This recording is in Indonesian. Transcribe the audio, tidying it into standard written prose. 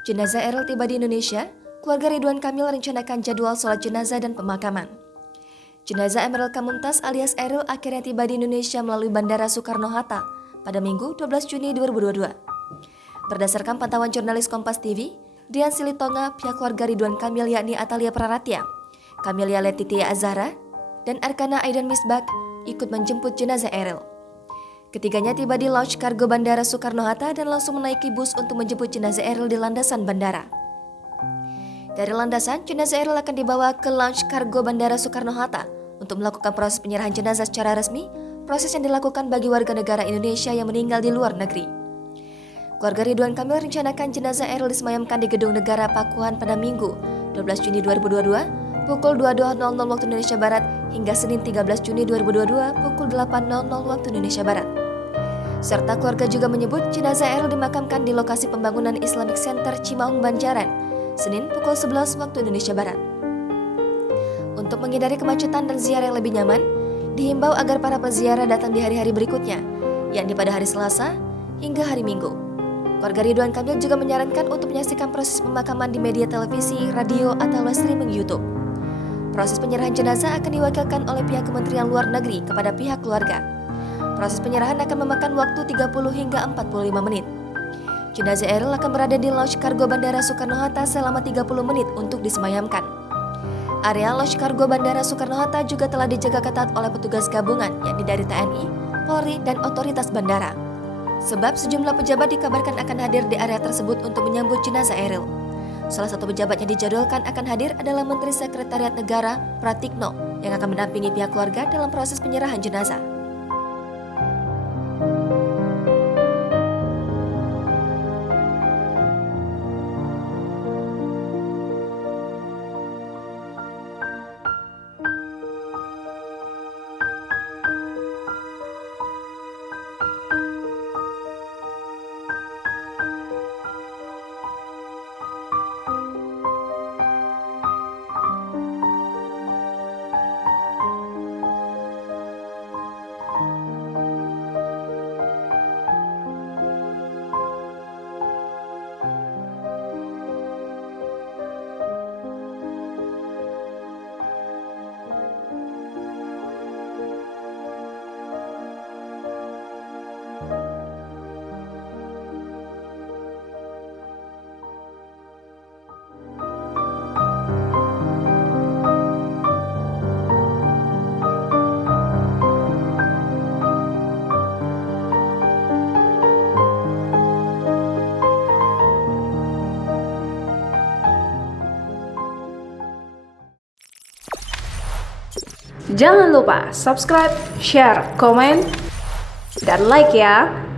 Jenazah Eril tiba di Indonesia, keluarga Ridwan Kamil rencanakan jadwal sholat jenazah dan pemakaman. Jenazah Emeril Khan Mumtaz alias Eril akhirnya tiba di Indonesia melalui Bandara Soekarno-Hatta pada Minggu 12 Juni 2022. Berdasarkan pantauan jurnalis Kompas TV, Dian Silitonga, pihak keluarga Ridwan Kamil yakni Atalia Praratya, Camelia Letitia Azhara, dan Arkana Aidan Misbak ikut menjemput jenazah Eril. Ketiganya tiba di lounge kargo Bandara Soekarno-Hatta dan langsung menaiki bus untuk menjemput jenazah Eril di landasan bandara. Dari landasan, jenazah Eril akan dibawa ke lounge kargo Bandara Soekarno-Hatta untuk melakukan proses penyerahan jenazah secara resmi, proses yang dilakukan bagi warga negara Indonesia yang meninggal di luar negeri. Keluarga Ridwan Kamil rencanakan jenazah Eril disemayamkan di Gedung Negara Pakuan pada Minggu 12 Juni 2022 pukul 22.00 waktu Indonesia Barat hingga Senin 13 Juni 2022 pukul 8.00 waktu Indonesia Barat. Serta keluarga juga menyebut jenazah Eril dimakamkan di lokasi pembangunan Islamic Center Cimaung Banjaran, Senin pukul 11 waktu Indonesia Barat. Untuk menghindari kemacetan dan ziarah yang lebih nyaman, dihimbau agar para peziarah datang di hari-hari berikutnya, yakni pada hari Selasa hingga hari Minggu. Keluarga Ridwan Kamil juga menyarankan untuk menyaksikan proses pemakaman di media televisi, radio, atau live streaming YouTube. Proses penyerahan jenazah akan diwakilkan oleh pihak Kementerian Luar Negeri kepada pihak keluarga. Proses penyerahan akan memakan waktu 30 hingga 45 menit. Jenazah Eril akan berada di lounge kargo Bandara Soekarno-Hatta selama 30 menit untuk disemayamkan. Area lounge kargo Bandara Soekarno-Hatta juga telah dijaga ketat oleh petugas gabungan yakni dari TNI, Polri, dan otoritas bandara. Sebab sejumlah pejabat dikabarkan akan hadir di area tersebut untuk menyambut jenazah Eril. Salah satu pejabat yang dijadwalkan akan hadir adalah Menteri Sekretariat Negara Pratikno yang akan mendampingi pihak keluarga dalam proses penyerahan jenazah. Jangan lupa subscribe, share, komen, dan like ya!